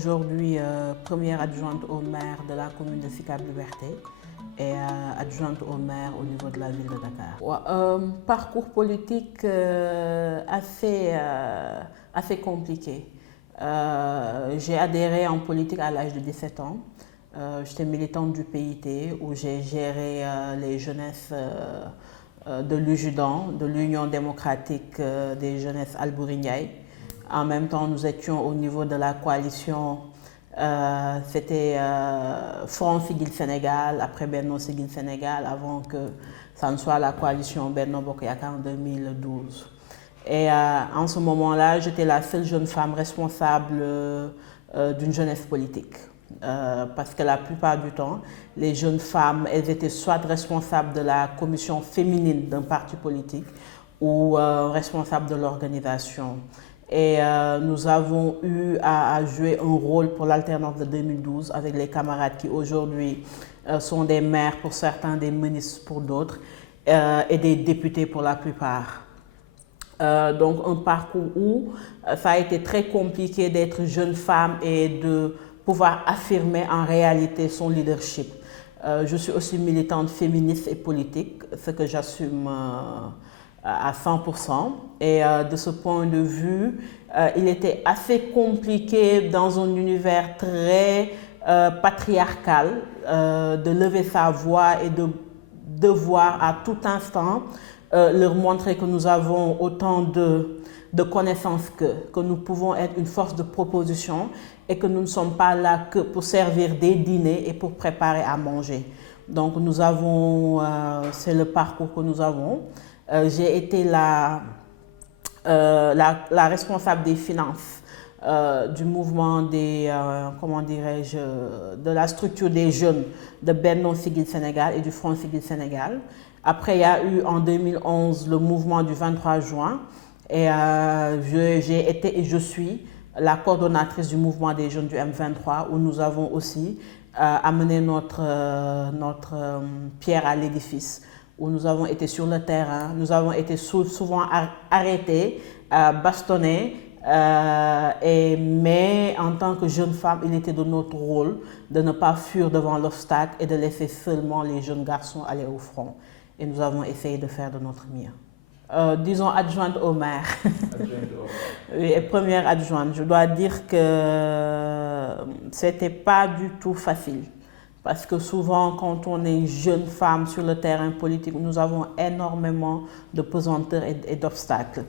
aujourd'hui première adjointe au maire de la commune de Sicap Liberté et adjointe au maire au niveau de la ville de Dakar. Parcours politique assez compliqué. J'ai adhéré en politique à l'âge de 17 ans. J'étais militante du PIT où j'ai géré les jeunesses de l'UJUDAN, de l'Union démocratique des jeunesses Albouri-Ndiaye. En même temps, nous étions au niveau de la coalition, c'était Front Siggil Sénégal, après Benno Siggil Sénégal, avant que ça ne soit la coalition Benno Bokk Yakaar en 2012. Et en ce moment-là, j'étais la seule jeune femme responsable d'une jeunesse politique. Parce que la plupart du temps, les jeunes femmes, elles étaient soit responsables de la commission féminine d'un parti politique ou responsables de l'organisation. Et nous avons eu à jouer un rôle pour l'alternance de 2012 avec les camarades qui aujourd'hui sont des maires pour certains, des ministres pour d'autres et des députés pour la plupart. Donc un parcours où ça a été très compliqué d'être jeune femme et de pouvoir affirmer en réalité son leadership. Je suis aussi militante féministe et politique, ce que j'assume à 100%. Et de ce point de vue, il était assez compliqué dans un univers très patriarcal de lever sa voix et de devoir à tout instant leur montrer que nous avons autant de connaissances que nous pouvons être une force de proposition et que nous ne sommes pas là que pour servir des dîners et pour préparer à manger. Donc nous avons, c'est le parcours que nous avons. J'ai été la responsable des finances du mouvement des, comment dirais-je, de la structure des jeunes de Benno Siggil Sénégal et du Front Siggil Sénégal. Après, il y a eu en 2011 le mouvement du 23 juin et j'ai été et je suis la coordonnatrice du mouvement des jeunes du M23 où nous avons aussi amené notre pierre à l'édifice, où nous avons été sur le terrain, nous avons été souvent arrêtés, bastonnés, mais en tant que jeune femme, il était de notre rôle de ne pas fuir devant l'obstacle et de laisser seulement les jeunes garçons aller au front. Et nous avons essayé de faire de notre mieux. Disons adjointe au maire. Oui, et première adjointe. Je dois dire que c'était pas du tout facile. Parce que souvent, quand on est jeune femme sur le terrain politique, nous avons énormément de pesanteurs et d'obstacles.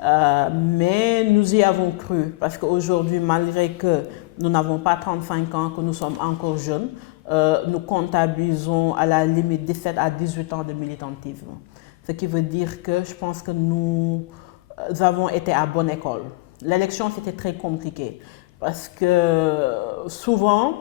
Mais nous y avons cru. Parce qu'aujourd'hui, malgré que nous n'avons pas 35 ans, que nous sommes encore jeunes, nous comptabilisons à la limite 17 à 18 ans de militantisme. Ce qui veut dire que je pense que nous avons été à bonne école. L'élection, c'était très compliqué parce que souvent,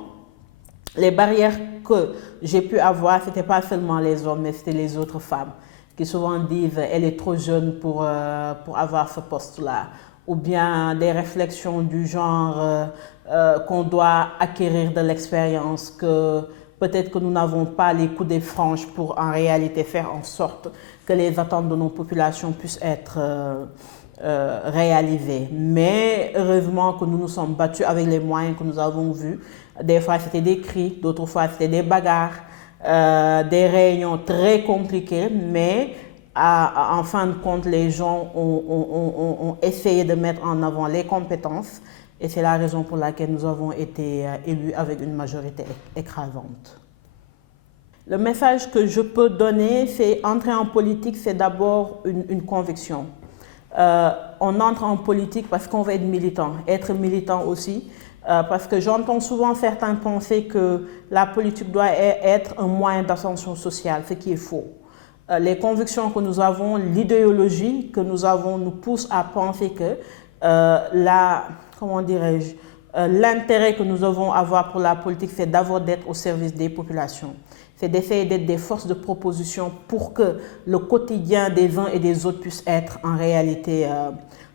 les barrières que j'ai pu avoir, ce n'était pas seulement les hommes, mais c'était les autres femmes qui souvent disent « elle est trop jeune pour avoir ce poste-là » ou bien des réflexions du genre qu'on doit acquérir de l'expérience, que peut-être que nous n'avons pas les coudées franches pour en réalité faire en sorte que les attentes de nos populations puissent être réalisées. Mais heureusement que nous nous sommes battus avec les moyens que nous avons vus. Des fois c'était des cris, d'autres fois c'était des bagarres, des réunions très compliquées, mais en fin de compte, les gens ont essayé de mettre en avant les compétences et c'est la raison pour laquelle nous avons été élus avec une majorité écrasante. Le message que je peux donner, c'est entrer en politique, c'est d'abord une conviction. On entre en politique parce qu'on veut être militant aussi, parce que j'entends souvent certains penser que la politique doit être un moyen d'ascension sociale, ce qui est faux. Les convictions que nous avons, l'idéologie que nous avons nous pousse à penser que l'intérêt que nous devons avoir pour la politique, c'est d'abord d'être au service des populations. C'est d'essayer d'être des forces de proposition pour que le quotidien des uns et des autres puisse être en réalité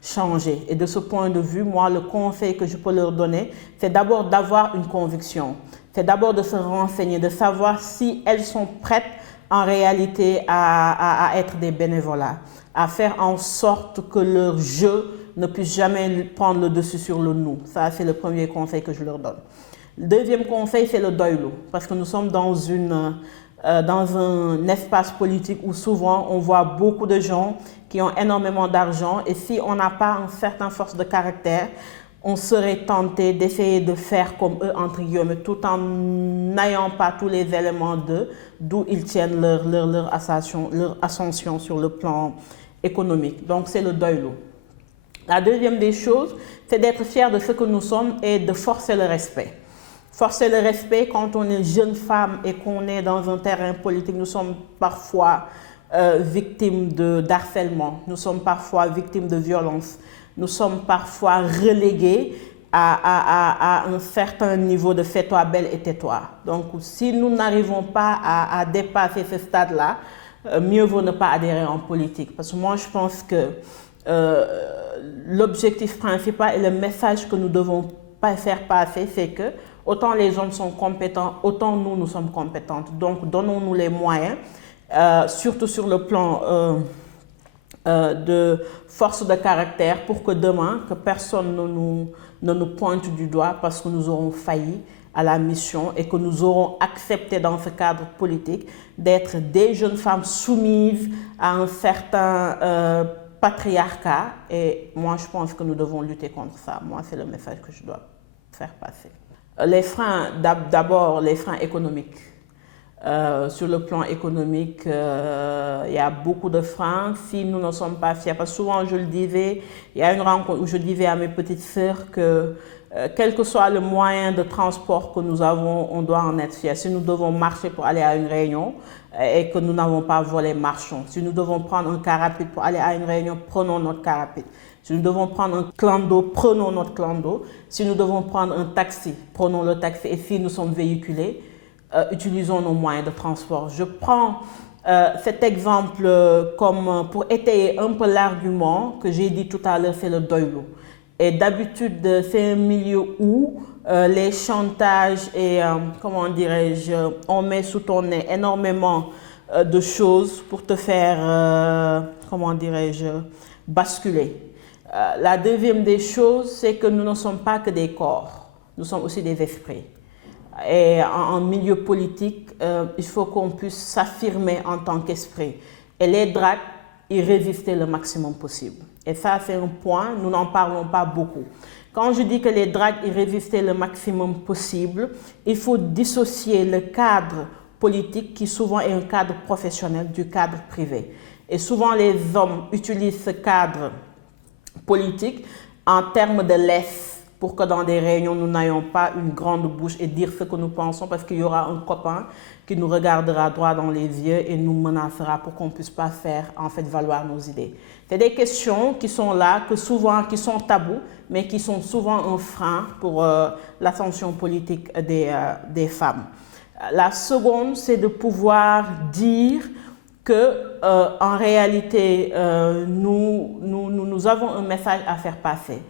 changé. Et de ce point de vue, moi, le conseil que je peux leur donner, c'est d'abord d'avoir une conviction. C'est d'abord de se renseigner, de savoir si elles sont prêtes en réalité à être des bénévolats, à faire en sorte que leur jeu ne puissent jamais prendre le dessus sur le nous. Ça, c'est le premier conseil que je leur donne. Le deuxième conseil, c'est le doylu, parce que nous sommes dans un espace politique où souvent on voit beaucoup de gens qui ont énormément d'argent et si on n'a pas une certaine force de caractère, on serait tenté d'essayer de faire comme eux, entre guillemets, tout en n'ayant pas tous les éléments d'où ils tiennent leur ascension sur le plan économique. Donc c'est le doylu. La deuxième des choses, c'est d'être fier de ce que nous sommes et de forcer le respect. Forcer le respect quand on est jeune femme et qu'on est dans un terrain politique, nous sommes parfois victimes d'harcèlement, nous sommes parfois victimes de violence, nous sommes parfois relégués à un certain niveau de fais-toi belle et tais-toi. Donc si nous n'arrivons pas à dépasser ce stade-là, mieux vaut ne pas adhérer en politique. Parce que moi je pense que l'objectif principal et le message que nous devons pas faire passer, c'est que autant les hommes sont compétents, autant nous sommes compétentes. Donc donnons-nous les moyens, surtout sur le plan de force de caractère, pour que demain, que personne ne nous pointe du doigt parce que nous aurons failli à la mission et que nous aurons accepté dans ce cadre politique d'être des jeunes femmes soumises à un certain patriarcat. Et moi, je pense que nous devons lutter contre ça. Moi, c'est le message que je dois faire passer. Les freins, d'abord les freins économiques. Sur le plan économique, il y a beaucoup de freins si nous ne sommes pas fiers. Parce que souvent, je le disais, il y a une rencontre où je disais à mes petites sœurs que quel que soit le moyen de transport que nous avons, on doit en être fiers. Si nous devons marcher pour aller à une réunion et que nous n'avons pas volé, marchons. Si nous devons prendre un car rapide pour aller à une réunion, prenons notre car rapide. Si nous devons prendre un clando, prenons notre clando. Si nous devons prendre un taxi, prenons le taxi. Et si nous sommes véhiculés, utilisons nos moyens de transport. Je prends cet exemple comme pour étayer un peu l'argument que j'ai dit tout à l'heure, c'est le doylu. Et d'habitude, c'est un milieu où les chantages et, comment dirais-je, on met sous ton nez énormément de choses pour te faire, comment dirais-je, basculer. La deuxième des choses, c'est que nous ne sommes pas que des corps, nous sommes aussi des esprits. Et en milieu politique, il faut qu'on puisse s'affirmer en tant qu'esprit. Et les dragues, y résister le maximum possible. Et ça, c'est un point, nous n'en parlons pas beaucoup. Quand je dis que les dragues y résister le maximum possible, il faut dissocier le cadre politique, qui souvent est un cadre professionnel, du cadre privé. Et souvent, les hommes utilisent ce cadre politique en termes de laisse, pour que dans des réunions, nous n'ayons pas une grande bouche et dire ce que nous pensons, parce qu'il y aura un copain qui nous regardera droit dans les yeux et nous menacera pour qu'on ne puisse pas faire, en fait, valoir nos idées. C'est des questions qui sont là, qui sont tabous, mais qui sont souvent un frein pour l'ascension politique des femmes. La seconde, c'est de pouvoir dire que, en réalité, nous avons un message à faire passer.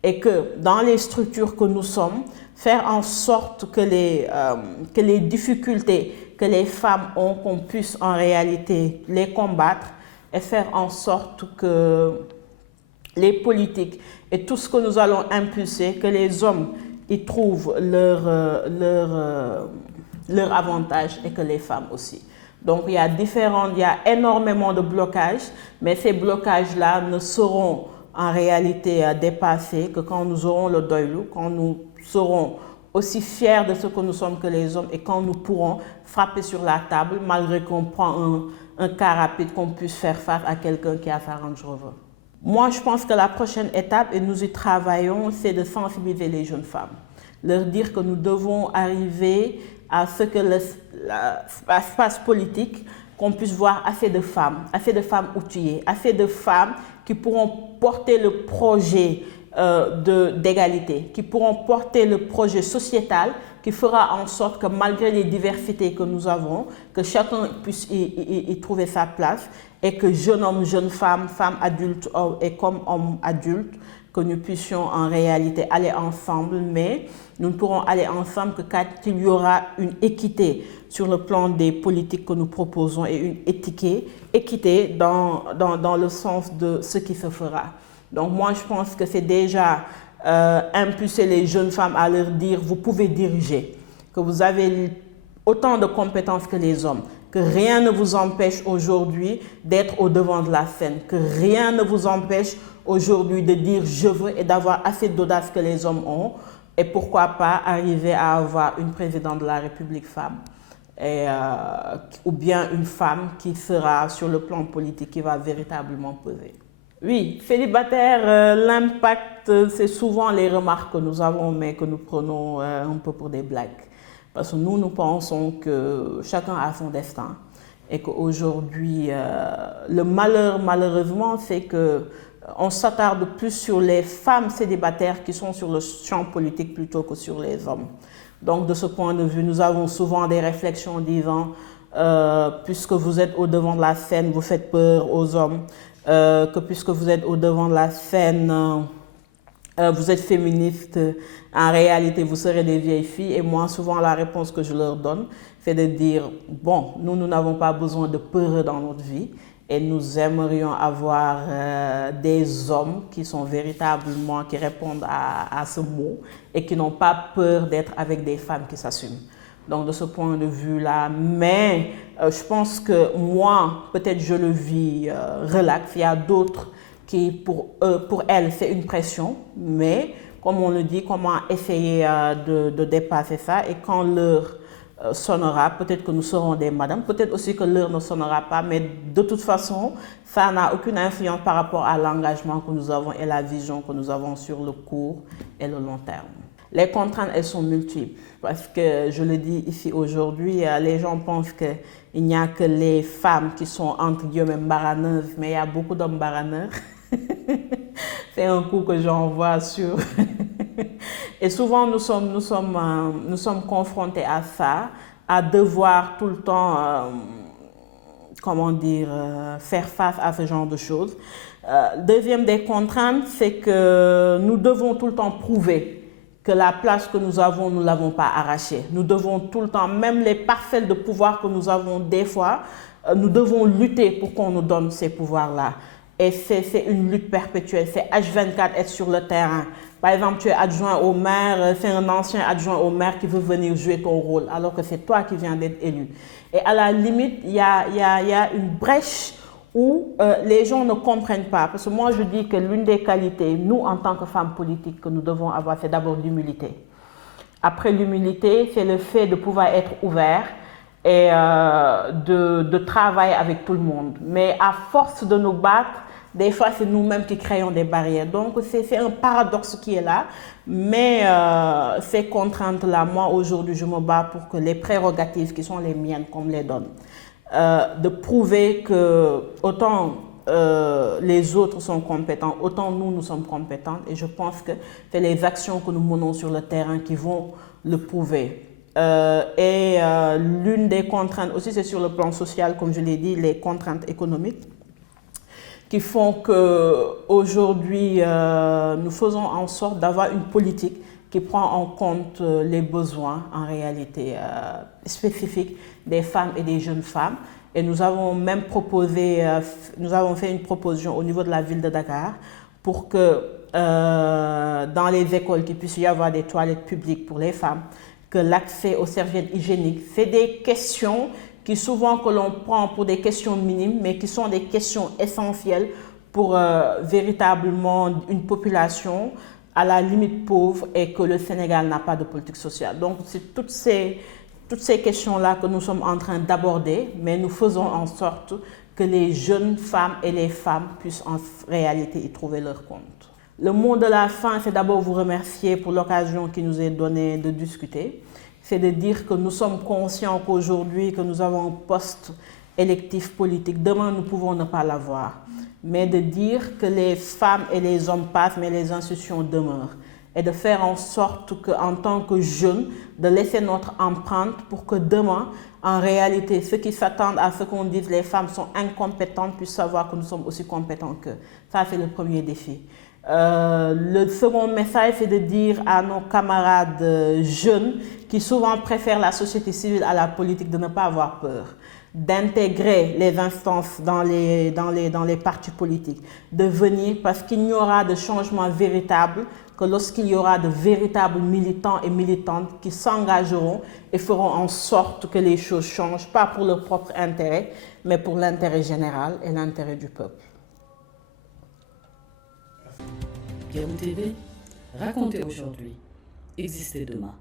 Et que dans les structures que nous sommes, faire en sorte que les difficultés que les femmes ont, qu'on puisse en réalité les combattre et faire en sorte que les politiques et tout ce que nous allons impulser, que les hommes y trouvent leur avantage et que les femmes aussi. Donc il y a énormément de blocages, mais ces blocages-là ne seront en réalité dépassés que quand nous aurons le doylu, quand nous serons aussi fiers de ce que nous sommes que les hommes et quand nous pourrons frapper sur la table malgré qu'on prend un cas rapide, qu'on puisse faire face à quelqu'un qui a sa Range Rover. Moi, je pense que la prochaine étape, et nous y travaillons, c'est de sensibiliser les jeunes femmes. Leur dire que nous devons arriver à ce que l'espace politique, qu'on puisse voir assez de femmes outillées, assez de femmes qui pourront porter le projet d'égalité, qui pourront porter le projet sociétal qui fera en sorte que malgré les diversités que nous avons, que chacun puisse y trouver sa place et que jeune homme, jeune femme, femme adulte et comme homme adulte, que nous puissions en réalité aller ensemble, mais nous ne pourrons aller ensemble que quand il y aura une équité sur le plan des politiques que nous proposons et une équité dans le sens de ce qui se fera. Donc moi, je pense que c'est déjà impulser les jeunes femmes à leur dire, vous pouvez diriger, que vous avez autant de compétences que les hommes, que rien ne vous empêche aujourd'hui d'être au devant de la scène, que rien ne vous empêche aujourd'hui de dire je veux et d'avoir assez d'audace que les hommes ont, et pourquoi pas arriver à avoir une présidente de la République femme, ou bien une femme qui sera sur le plan politique, qui va véritablement peser. Oui, célibataire, l'impact, c'est souvent les remarques que nous avons, mais que nous prenons un peu pour des blagues. Parce que nous pensons que chacun a son destin et qu'aujourd'hui, le malheur, malheureusement, c'est qu'on s'attarde plus sur les femmes célibataires qui sont sur le champ politique plutôt que sur les hommes. Donc, de ce point de vue, nous avons souvent des réflexions disant puisque vous êtes au devant de la scène, vous faites peur aux hommes, que puisque vous êtes au devant de la scène, vous êtes féministe, en réalité, vous serez des vieilles filles. Et moi, souvent, la réponse que je leur donne, c'est de dire, bon, nous n'avons pas besoin de peur dans notre vie et nous aimerions avoir des hommes qui sont véritablement, qui répondent à ce mot et qui n'ont pas peur d'être avec des femmes qui s'assument. Donc, de ce point de vue-là, mais je pense que moi, peut-être je le vis relax. Il y a d'autres qui, pour elles, c'est une pression, mais comme on le dit, comment essayer de dépasser ça. Et quand l'heure sonnera, peut-être que nous serons des madames, peut-être aussi que l'heure ne sonnera pas, mais de toute façon, ça n'a aucune influence par rapport à l'engagement que nous avons et la vision que nous avons sur le court et le long terme. Les contraintes, elles sont multiples, parce que je le dis ici aujourd'hui, les gens pensent qu'il n'y a que les femmes qui sont entre guillemets baraneuses, mais il y a beaucoup d'hommes baraneurs. C'est un coup que j'envoie sur... Et souvent, nous sommes confrontés à ça, à devoir tout le temps, comment dire, faire face à ce genre de choses. Deuxième des contraintes, c'est que nous devons tout le temps prouver que la place que nous avons, nous ne l'avons pas arrachée. Nous devons tout le temps, même les parcelles de pouvoir que nous avons des fois, nous devons lutter pour qu'on nous donne ces pouvoirs-là. Et c'est une lutte perpétuelle, c'est H24 être sur le terrain. Par exemple, tu es adjoint au maire, c'est un ancien adjoint au maire qui veut venir jouer ton rôle, alors que c'est toi qui viens d'être élu. Et à la limite, il y a une brèche où les gens ne comprennent pas. Parce que moi, je dis que l'une des qualités, nous, en tant que femmes politiques, que nous devons avoir, c'est d'abord l'humilité. Après l'humilité, c'est le fait de pouvoir être ouvert et de travailler avec tout le monde. Mais à force de nous battre, des fois, c'est nous-mêmes qui créons des barrières. Donc, c'est un paradoxe qui est là. Mais ces contraintes-là, moi, aujourd'hui, je me bats pour que les prérogatives qui sont les miennes, qu'on me les donne. De prouver que autant les autres sont compétents, autant nous sommes compétents. Et je pense que c'est les actions que nous menons sur le terrain qui vont le prouver. L'une des contraintes aussi, c'est sur le plan social, comme je l'ai dit, les contraintes économiques, qui font qu'aujourd'hui, nous faisons en sorte d'avoir une politique qui prend en compte les besoins, en réalité, spécifiques des femmes et des jeunes femmes. Et nous avons même proposé, nous avons fait une proposition au niveau de la ville de Dakar pour que dans les écoles, qu'il puisse y avoir des toilettes publiques pour les femmes, que l'accès aux serviettes hygiéniques, c'est des questions qui souvent que l'on prend pour des questions minimes, mais qui sont des questions essentielles pour véritablement une population à la limite pauvre et que le Sénégal n'a pas de politique sociale. Donc, c'est toutes ces questions-là que nous sommes en train d'aborder, mais nous faisons en sorte que les jeunes femmes et les femmes puissent en réalité y trouver leur compte. Le mot de la fin, c'est d'abord vous remercier pour l'occasion qui nous est donnée de discuter. C'est de dire que nous sommes conscients qu'aujourd'hui, que nous avons un poste électif politique. Demain, nous pouvons ne pas l'avoir. Mais de dire que les femmes et les hommes passent, mais les institutions demeurent. Et de faire en sorte qu'en tant que jeunes, de laisser notre empreinte pour que demain, en réalité, ceux qui s'attendent à ce qu'on dise les femmes sont incompétentes puissent savoir que nous sommes aussi compétents qu'eux. Ça, c'est le premier défi. Le second message, c'est de dire à nos camarades jeunes qui souvent préfèrent la société civile à la politique de ne pas avoir peur. d'intégrer les instances dans les partis politiques, de venir parce qu'il n'y aura de changement véritable que lorsqu'il y aura de véritables militants et militantes qui s'engageront et feront en sorte que les choses changent, pas pour leur propre intérêt, mais pour l'intérêt général et l'intérêt du peuple. Pirou TV, racontez aujourd'hui, existez demain.